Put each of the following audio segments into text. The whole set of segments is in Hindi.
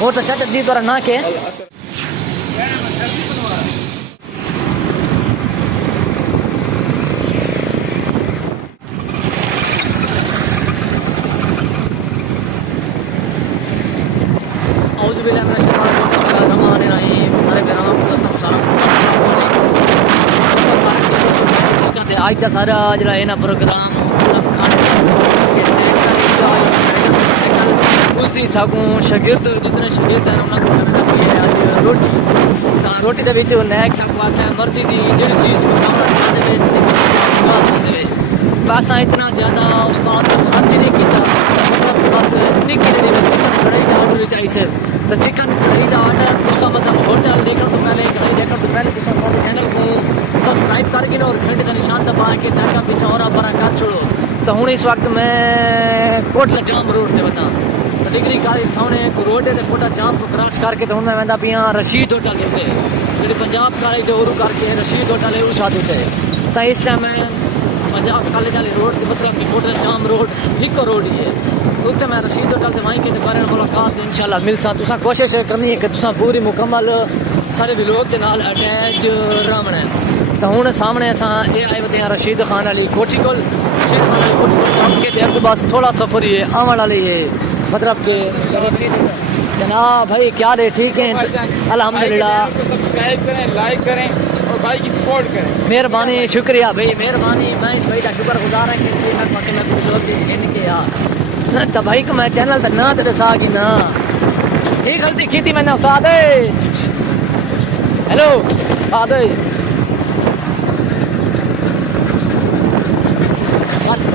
बहुत अच्छा जद्दी तोरा ना के आज का सारा जरा है ना प्रोग्राम दूसरी सागू शागिर्द जितने शागिर्द हैं उन्होंने आज रोटी रोटी के बीच नैक सब बात है मर्जी की जी चीज़ चाहते हुए बस इतना ज़्यादा उस्ताद खर्च नहीं किया बस निकी चिकन कढ़ाई का ऑर्डर चाहिए तो चिकन कढ़ाई का ऑर्डर दूसरा मतलब होटल देखो तो पहले कढ़ाई देखो तो पहले चैनल को सब्सक्राइब करके ना और घंटे का निशान दबा के ताकि पीछे और बड़ा कर छोड़ो तो हूँ इस वक्त मैं कोटला जाम रोड से बता तो डिग्री कॉलेज सामने रोड है कोटा जाम को क्रॉस करके तो हूँ मैं वह पिया रशीद होटल के उत्ते जी पंजाब कॉलेज जो उरू करके रशीद होटल है उस उत्ते तो इस टाइम मैं पंजाब कॉलेज वाली रोड के मतलब कि कोटला जाम रोड एक रोड ही है उत्ते मैं रशीद होटल से वहीं के दुकान मुलाकात इंशाल्लाह मिल सा तुसा कोशिश करनी है कि तुसा पूरी मुकम्मल सारे व्लॉग के नाल अटैच रहना है तो हूँ सामने अस ये आए होते हैं रशीद खान वाली कोठी को रशीद खान वाली कोठी को जाम के देर के बस थोड़ा सफ़र ही है आवन वाली है मतलब कि रशीद जनाब भाई क्या रे ठीक है अल्हम्दुलिल्लाह लाइक करें और भाई की सपोर्ट करें मेहरबानी शुक्रिया भाई मेहरबानी मैं इस भाई का शुक्रगुजार है कि मैं कुछ लोग कहने के यार तो भाई को मैं चैनल तक ना तेरे साथ ना ये गलती की थी मैंने उस्ताद हेलो उस्ताद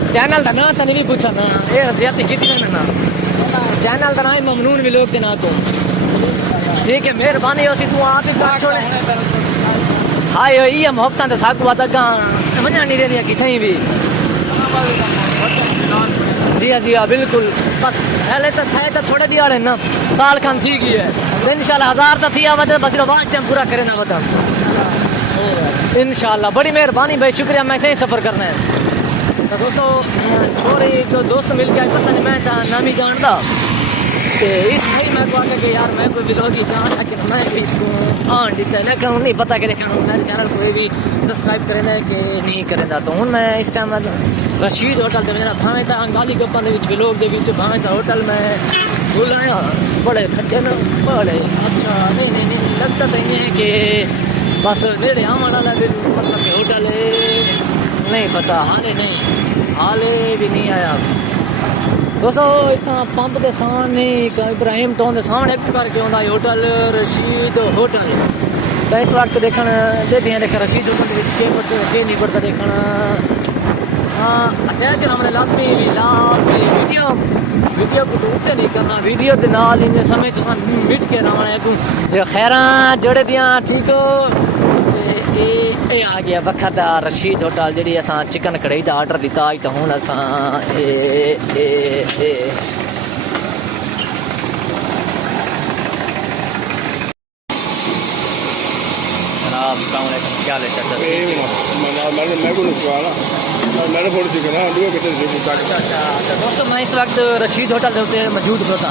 चैनल का ना तने भी पूछा ना ये ज्यादा की थी मैंने ना चैनल का ना ही ममनून भी लोग ना तुम ठीक है मेहरबानी हो सी तू आप ही कर छोड़े हाय ये मोहब्बत तो साकू बात का मजा नहीं रही किथे भी जी हाँ बिल्कुल बस पहले तो थे तो थोड़े भी आ रहे ना साल खान ठीक ही है तो इंशाल्लाह 1000 तो थी मतलब बस वाच टाइम पूरा करे ना बता इंशाल्लाह बड़ी मेहरबानी भाई शुक्रिया मैं सही सफ़र करना है तो दोस्तों छोरी जो दोस्त मिल के पता नहीं मैं नामी जानता तो इस भाई मैं को आके कि यार मैं कोई व्लॉग ही जानता कि मैं भी इसको आन दिता ना कहूँ नहीं पता कि मेरे चैनल को भी सब्सक्राइब करें कि नहीं करें तो हूँ मैं इस टाइम रशीद होटल से मेरा भावें तो अंगाली गप्पां के व्लॉग के भावें तो होटल में बुलाया बड़े खजन बड़े अच्छा नहीं लगता तो ये है कि बस नेड़े आवन वाला मतलब कि होटल नहीं पता हाले भी नहीं आया दोस्तों इतना पंप के सामने इब्राहिम टाउन के सामने करके आता होटल रशीद होटल तो इस वक्त देखना देते हैं देखा रशीद होटल के नहीं पड़ता देखना हाँ अटैच हमने लाजमी वीडियो को तो उत्ते नहीं करना वीडियो के नाल इन समय मिट के रहना है तू खैर जड़े दियाँ ठीक हो ये आ गया वक्त रशीद होटल जी अस चिकन कढ़ाई का आर्डर दिता तो हूँ अस क्या ले अच्छा दोस्तों मैं इस वक्त रशीद होटल के मौजूद होता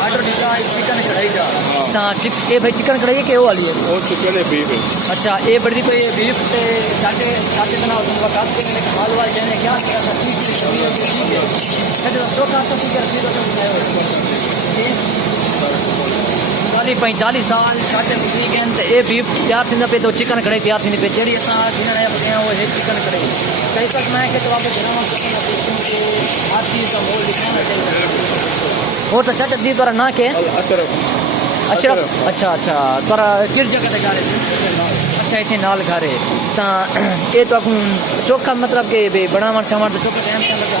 आर्डर दिता चिकन कढ़ाई का ये भाई चिकन कढ़ाई के वाली है चिकन है बीफ अच्छा ये बड़ी तो ये बीफ से चाटे बनाओ मुलाकात करने के माल वाल जाने क्या चाली 45 साल चाटे ये बीफ तैयार थी पे तो चिकन कढ़ाई तैयार थी पे जी वो है चिकन कढ़ाई कई तक मैं बहुत अच्छा जल्दी तोरा ना के अशरफ अच्छा तोरा किस जगह जा रहे थे अच्छा इसे नाल घर है तो ये तो चोखा मतलब कि बनावन शावन तो चोखा टाइम से लगा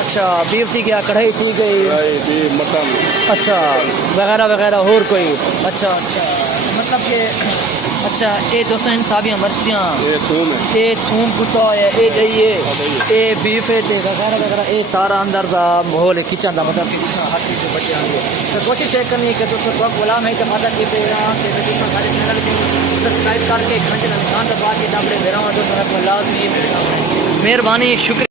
अच्छा बीफ थी क्या कढ़ाई थी गई मटन अच्छा वगैरह और कोई अच्छा मतलब कि अच्छा ये दोस्तों इन साबियाँ मिर्चियाँ ये थूम कुचा है ये बीफ है वगैरह ये सारा अंदर का माहौल है किचन का मतलब हर चीज़ बच्चे आएंगे तो कोशिश ये करनी है कि दोस्तों को गुलाम है कि माता की हमारे चैनल को सब्सक्राइब करके घंटे का निशान दबा के अपने मेरा दोस्तों लाजमी मेहरबानी, शुक्रिया।